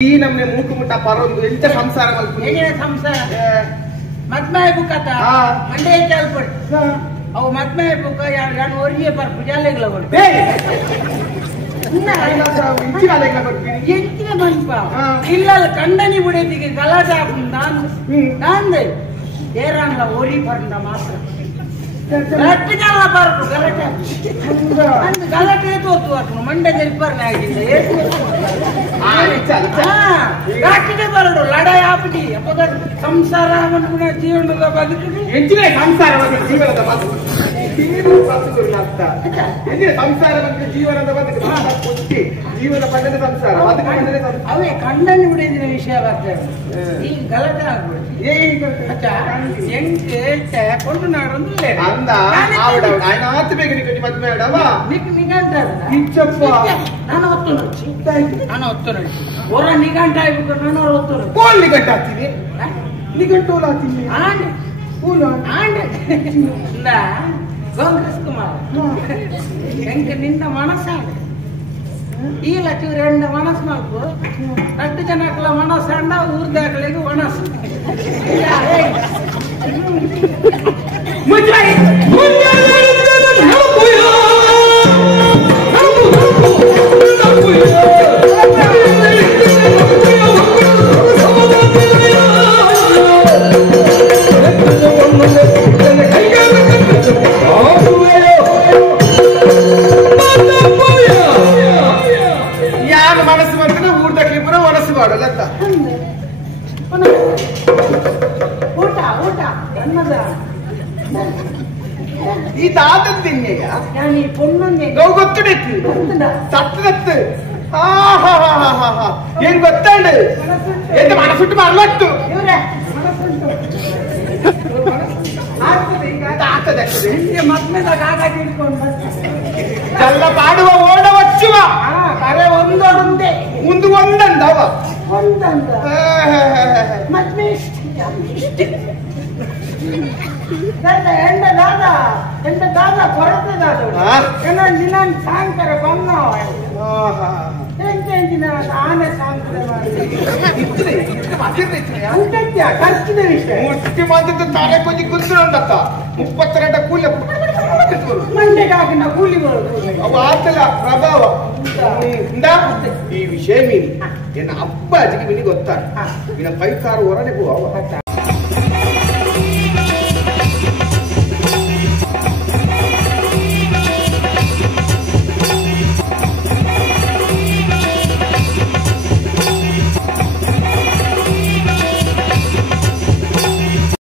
ಈ ನಮ್ನೆ ಮೂಟು ಮುಟ್ಟ ಪರೊಂದು ಎಂತ ಸಂಸಾರ ಮಲ್ಪು ಏನೇ ಸಂಸಾರ ಮದ್ಮೆ ಬುಕ್ಕತ ಮಂಡೆ ಚಾಲ್ಪಡ್ ಅವು ಮದ್ಮೆ ಬುಕ್ಕ ಯಾರು ಒರಿಯೇ ಬರ್ ಪುಜಾಲೆಗಳ ಬರ್ ಎಂಚಿನ ಮನ್ಪ ಇಲ್ಲ ಕಂಡನಿ ಬುಡೇದಿಗೆ ಗಲಾಟೆ ಹಾಕೊಂಡು ನಾನು ಏರಾನ್ಲ ಒರಿ ಬರ್ದ ಮಾತ್ರ ಗಟ್ಟಿಗೆಲ್ಲ ಬರ್ದು ಗಲಾಟೆ ಗಲಾಟೆ ತೋತು ಹಾಕೊಂಡು ಮಂಡ್ಯದಲ್ಲಿ ಬರ್ನೆ ಆಗಿದ್ದ ಗಟ್ಟಿಗೆ ಬರಡು ಲಡಾಯಿ ಆಪಟಿ ಅಪ್ಪಗ ಸಂಸಾರ ಅನ್ಕೊಂಡ ಜೀವನದ ಬದುಕಿಗೆ ಎಂಚಿನ ಸಂಸಾರ ಜೀವನದ ಬದುಕು ಸಂಸಾರ ಬಂದ್ರೆ ಜೀವನದ ಬದುಕು ಜೀವನ ಪಂಡದ ಸಂಸಾರ ಅವೇ ಕಂಡನಿ ಬಿಡಿದಿನ ವಿಷಯ ಬರ್ತೇವೆ ಈಗ ಗಲಾಟೆ ಆಗ್ಬಿಡು ಕೊಂಡು ನಾಡು ಅಂದ್ರೆ ಅಂದ ఆయన ఆత్మీయని కట్టి మధ్యమేడవా నీకు నిగంటారు ఇచ్చప్ప ನಾನು ಒತ್ತುನಡಿ ಓರ ನಿಗಂಟ ಆಗ್ಬಿಟ್ಟು ನಾನು ಒತ್ತುನಡಿ ಕೋಲ್ ನಿಗಂಟ ಆಗ್ತೀನಿ ನಿಗಂಟೋಲ ಆಗ್ತೀನಿ ಆಂಡೆ ಪೂಲ ಆಂಡೆ ಇಲ್ಲ ಕಾಂಗ್ರೆಸ್ ಕುಮಾರ್ ಹೆಂಗೆ ನಿನ್ನ ಮನಸ್ಸಾಂಡೆ ಈ ಲಕ್ಷ್ಮಿ ரெண்டு ಮನಸ್ಸು ಮಾಡ್ಕೊ 10 ಜನಕ್ಕಲ ಮನಸ್ಸು ಅಂಡ ಊರ್ದಾಕಲಿಗೆ ಮನಸ್ಸು ಮುಜಾಯಿ ಮನಸ್ಸು ಮಾಡ್ತಾನೆ ಊಟಕ್ಕೆ ಪುರ ಮನಸ್ಸು ಮಾಡಲ್ಲ ಊಟ ಅನ್ನದ ಈ ತಾತಂದಿನ್ನೆಯ ನಾನು ಈ ಪೊಣ್ಣೊಂದೆ ಗೌ ಗೊತ್ತಿಡೈತಿ ತಟ್ಟದತ್ತು ಏನ್ ಗೊತ್ತಾಂಡು ಎಂತ ಮನಸ್ಸುಟ್ಟು ಮರಲತ್ತು ಮದ್ಮೆದಾಗ ಆಗಾಗಿ ಇಟ್ಕೊಂಡು ಎಲ್ಲ ಪಾಡುವ ಓಡವಚ್ಚುವ ಅರೆ ಒಂದೊಂದೇ ಮುಂದು ಒಂದಂದವ ಒಂದಂದ ಮದ್ಮೆ ಎಂತ ದಾದ ಕೊರತೆ ದಾದ ನಿನ್ನ ಸಾಂಕರ ಬೊಮ್ಮ ಎಂಚಿನ ಆನೆ ಸಾಂಕರ ಖರ್ಚಿನ ವಿಷಯ ಮುಟ್ಟಿ ಮಾತ್ರ ತಾನೆ ಕೊಂಚ ಕುಂತ್ಕೊಂಡಕ್ಕ 32 ಕೂಲಿ ಮಂಡೆಗಾಗಿನ ಕೂಲಿ ಬರುದು ಅವ ಆತಲ ಪ್ರಭಾವ ಈ ವಿಷಯ ಮೀನಿ ಎನ್ನ ಅಪ್ಪಾಜಿಗೆ ಮೀನಿ ಗೊತ್ತಾಗ ಇನ್ನ 5 ಕಾರು ಹೊರನೆ ಹೋಗ